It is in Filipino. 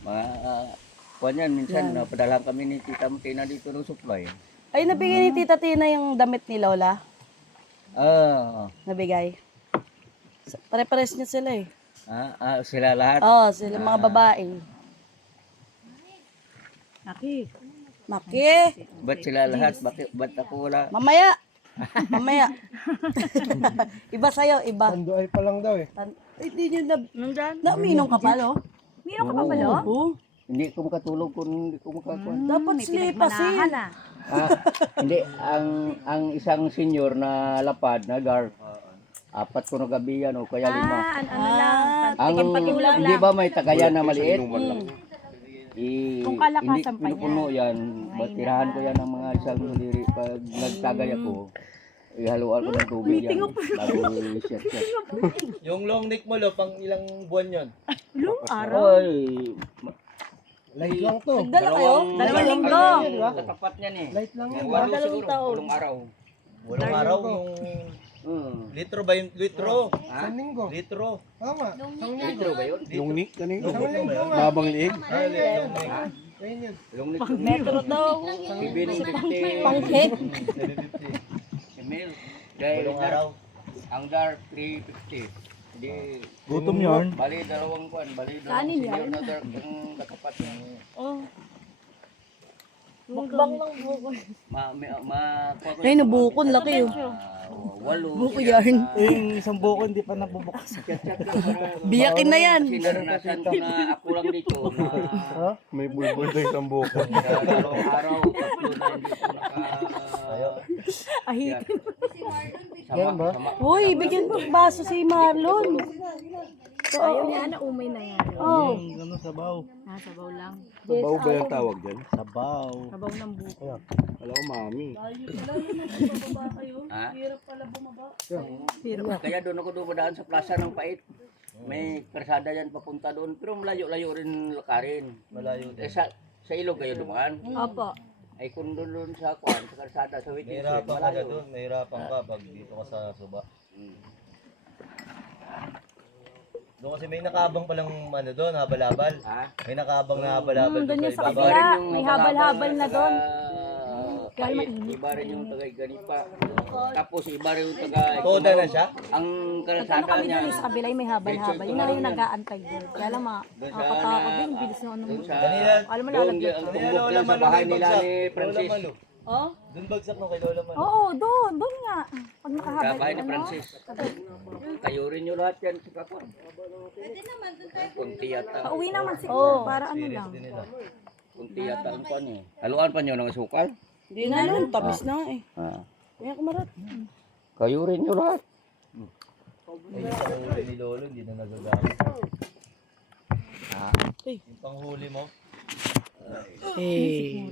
Mga kuwan yan, minsan napadala kami ni Tita Mutina dito ng supply. Ay, nabigay ni Tita Tina yung damit ni Lola. Nabigay. Pare-pares niya sila eh. Sila lahat. Oo, sila mga babae. Maki. Ba't sila lahat? Ba't ako wala? Mamaya. Mamaya. Iba sa'yo, iba. Tanduay pa lang daw eh. Hindi nyo na... Naminom ka pa, no? Minom ka pa ba, lo? Oo. Hindi ko makatulog kung hindi ko makakuan. Dapat slipasin. Hindi, ang isang senior na lapad, na guard, 4 ko na gabi yan, o kaya 5. Ano lang, Ang, pakikimulang hindi lang. ba may tagayan na maliit? Kung kalakasan pa hindi pinupuno yan. Tirahan ko yan ng mga isang daliri. Pag nagtagay ako, ihaluan ko ng tubig yan. Bago i-share. Yung long neck mo, lo, pang ilang buwan yon? Oy, Light lang to. Dala kayo? Dalawang linggo. katapat niyan eh. Light lang yan. Walo Dalawang siguro, taon. walong araw. Walang araw, yung litro ba yung litro? Isang linggo. Litro. Tama. Litro ba yun? Yung nick kanina. Isang linggo nga. Babang liig. Ayun yun. Yung litro. Metro daw. Bibili 50. Panghit. 750 ml. Dahil Walang araw. ang dark 350. Di Gutom yarn. bali dalawang kuan, bali dalawang Kanin senior na dark ang katapat niya. Mukbang lang buko. Ay, nabukon, laki yun. Walo. Buko yarn. Yung isang buko hindi pa nabubukas. Biyakin na yan. Kasi naranasan ko na ako lang dito na May bulbul na isang buko. araw-araw tatlo na hindi ko Ahitin. Meron ba? Uy, bigyan mo ng baso si Marlon. Ayaw niya na umay na yan. Oh. Ano sabaw? Sabaw lang. Sabaw ba yung tawag dyan? Sabaw. Sabaw ng buko. Alam ko mami. Ha? Kaya doon ako dumadaan sa plaza ng Pait. May karsada yan papunta doon. Pero malayo-layo rin lakarin. Malayo din. Sa ilog kayo dumaan. Opo. Ay kung doon sa kuan, sa karsada, sa waiting shed, Nahirapan ka na malayo. doon. Nahirapan ka pag dito ka sa suba. Doon kasi may nakabang palang ano doon, habal-habal. Ha? May nakabang na habal-habal doon yung sa ibabaw. kabila. May habal-habal na doon. Kaya iba rin yung tagay ganipa. Tapos iba rin yung tagay. Toda na siya? Ang Ano karsada kami niya. doon sa kabila may habal-habal. Yun na rin yung nag-aantay doon. Kaya lang makatakot din. Bilis na ano. Doon sa Kanina, Alam mo doon lalagyan. ang kanina tumbok Lola yan sa Malu bahay may nila bagsak. ni Lola Francis. Malu. Oh? Doon bagsak nung kay Lola Malu. Oo, doon nga. Pag Sa nakahabal bahay ni ano. Francis. Kayo rin yung lahat yan sa kapwa. Kunti yata. Pauwi naman siguro para ano lang. Din nila. Kunti yata ang pan eh. Haluan pa nyo ng sukal. Hindi na nun, tabis na eh. Kaya kumarat. Kayo rin yung lahat. Ay, yung panghuli ni Lolo, hindi na nagagamit. Yung panghuli mo, Eh.